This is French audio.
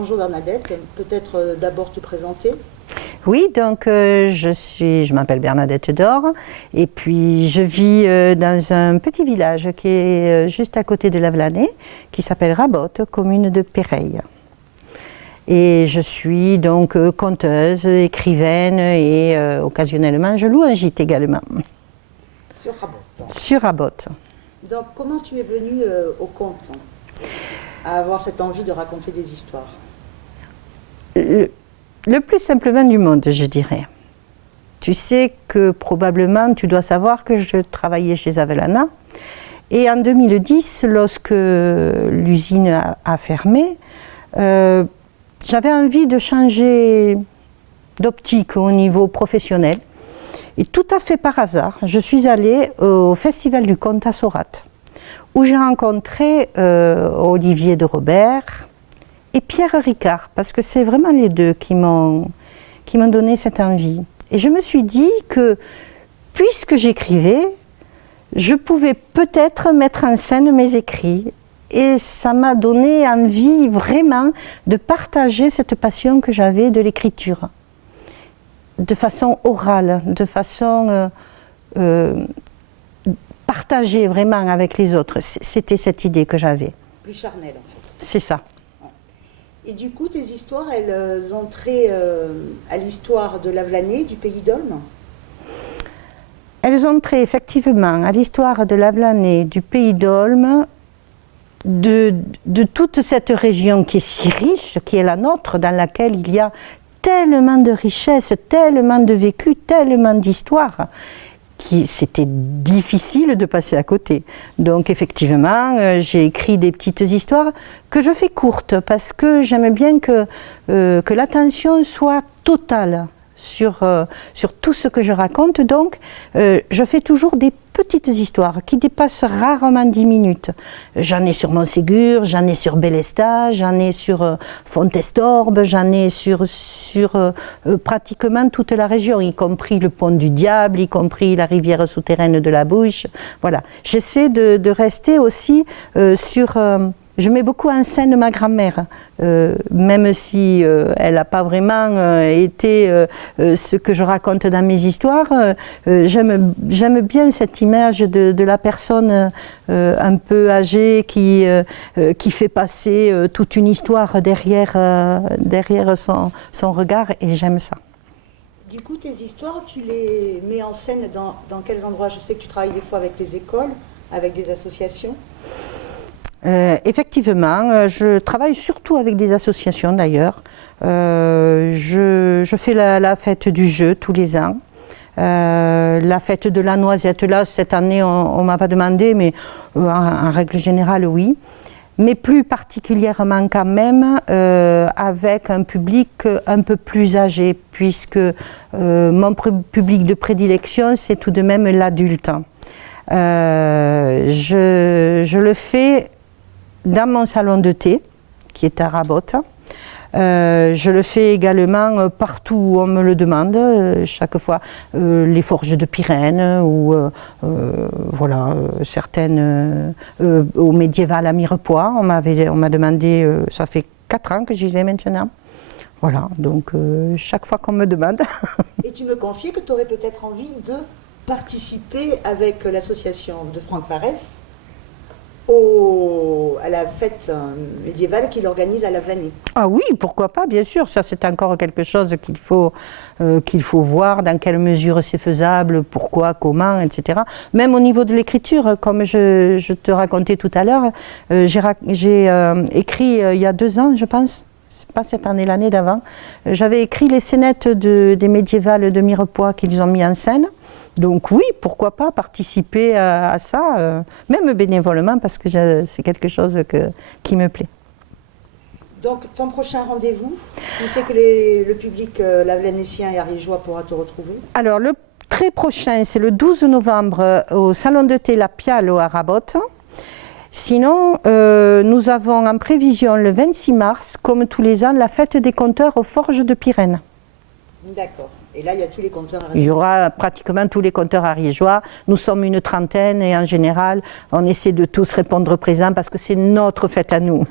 Bonjour Bernadette, peut-être d'abord te présenter. Oui, donc je m'appelle Bernadette Dor et puis je vis dans un petit village qui est juste à côté de Lavelanet, qui s'appelle Rabotte, commune de Péreille. Et je suis donc conteuse, écrivaine et occasionnellement je loue un gîte également. Sur Rabotte. Sur Rabotte. Donc comment tu es venue au conte, à avoir cette envie de raconter des histoires? Le plus simplement du monde, je dirais. Tu sais que probablement, tu dois savoir que je travaillais chez Avelana. Et en 2010, lorsque l'usine a fermé, j'avais envie de changer d'optique au niveau professionnel. Et tout à fait par hasard, je suis allée au Festival du Conte à Sorate, où j'ai rencontré Olivier de Robert et Pierre Ricard, parce que c'est vraiment les deux qui m'ont donné cette envie. Et je me suis dit que, puisque j'écrivais, je pouvais peut-être mettre en scène mes écrits. Et ça m'a donné envie vraiment de partager cette passion que j'avais de l'écriture, de façon orale, de façon partagée vraiment avec les autres. C'était cette idée que j'avais. Plus charnelle en fait. C'est ça. Et du coup, tes histoires, elles ont trait à l'histoire de Lavelanet, du pays d'Olme? Elles ont trait effectivement à l'histoire de Lavelanet, du pays d'Olme, de toute cette région qui est si riche, qui est la nôtre, dans laquelle il y a tellement de richesses, tellement de vécu, tellement d'histoires, c'était difficile de passer à côté. Donc effectivement, j'ai écrit des petites histoires que je fais courtes parce que j'aime bien que l'attention soit totale sur tout ce que je raconte. Donc je fais toujours des petites histoires qui dépassent rarement 10 minutes. J'en ai sur Montségur, j'en ai sur Bélestat, j'en ai sur Fontestorbe, j'en ai sur pratiquement toute la région, y compris le Pont du Diable, y compris la rivière souterraine de la Bouche. Voilà. J'essaie de rester aussi sur... Je mets beaucoup en scène ma grand-mère, même si elle n'a pas vraiment été ce que je raconte dans mes histoires. J'aime bien cette image de la personne un peu âgée qui fait passer toute une histoire derrière son regard, et j'aime ça. Du coup, tes histoires, tu les mets en scène dans quels endroits? Je sais que tu travailles des fois avec les écoles, avec des associations. Effectivement, je travaille surtout avec des associations d'ailleurs. Je fais la fête du jeu tous les ans. La fête de la noisette, là, cette année, on ne m'a pas demandé, mais en règle générale, oui. Mais plus particulièrement quand même avec un public un peu plus âgé, puisque mon public de prédilection, c'est tout de même l'adulte. Je le fais dans mon salon de thé, qui est à Rabotte. Je le fais également partout où on me le demande, chaque fois les forges de Pyrène ou voilà, certaines au médiéval à Mirepoix. On m'a demandé, ça fait 4 ans que j'y vais maintenant. Voilà, donc chaque fois qu'on me demande. Et tu me confiais que tu aurais peut-être envie de participer avec l'association de Franck Farès à la fête médiévale qu'il organise à Lavelanet. Ah oui, pourquoi pas, bien sûr. Ça, c'est encore quelque chose qu'il faut voir, dans quelle mesure c'est faisable, pourquoi, comment, etc. Même au niveau de l'écriture, comme je te racontais tout à l'heure, j'ai écrit il y a 2 ans, je pense, pas cette année, l'année d'avant, j'avais écrit les scénettes des médiévales de Mirepoix qu'ils ont mis en scène. Donc oui, pourquoi pas participer à ça, même bénévolement, parce que c'est quelque chose qui me plaît. Donc ton prochain rendez-vous, tu sais que le public lavelanécien et ariégeois pourra te retrouver? Alors le très prochain, c'est le 12 novembre au Salon de thé La Piale à Rabotte. Sinon, nous avons en prévision le 26 mars, comme tous les ans, la fête des conteurs aux Forges de Pyrène. D'accord. Et là, il y a tous les conteurs ariégeois. Il y aura pratiquement tous les conteurs ariégeois. Nous sommes une trentaine et en général, on essaie de tous répondre présents parce que c'est notre fête à nous.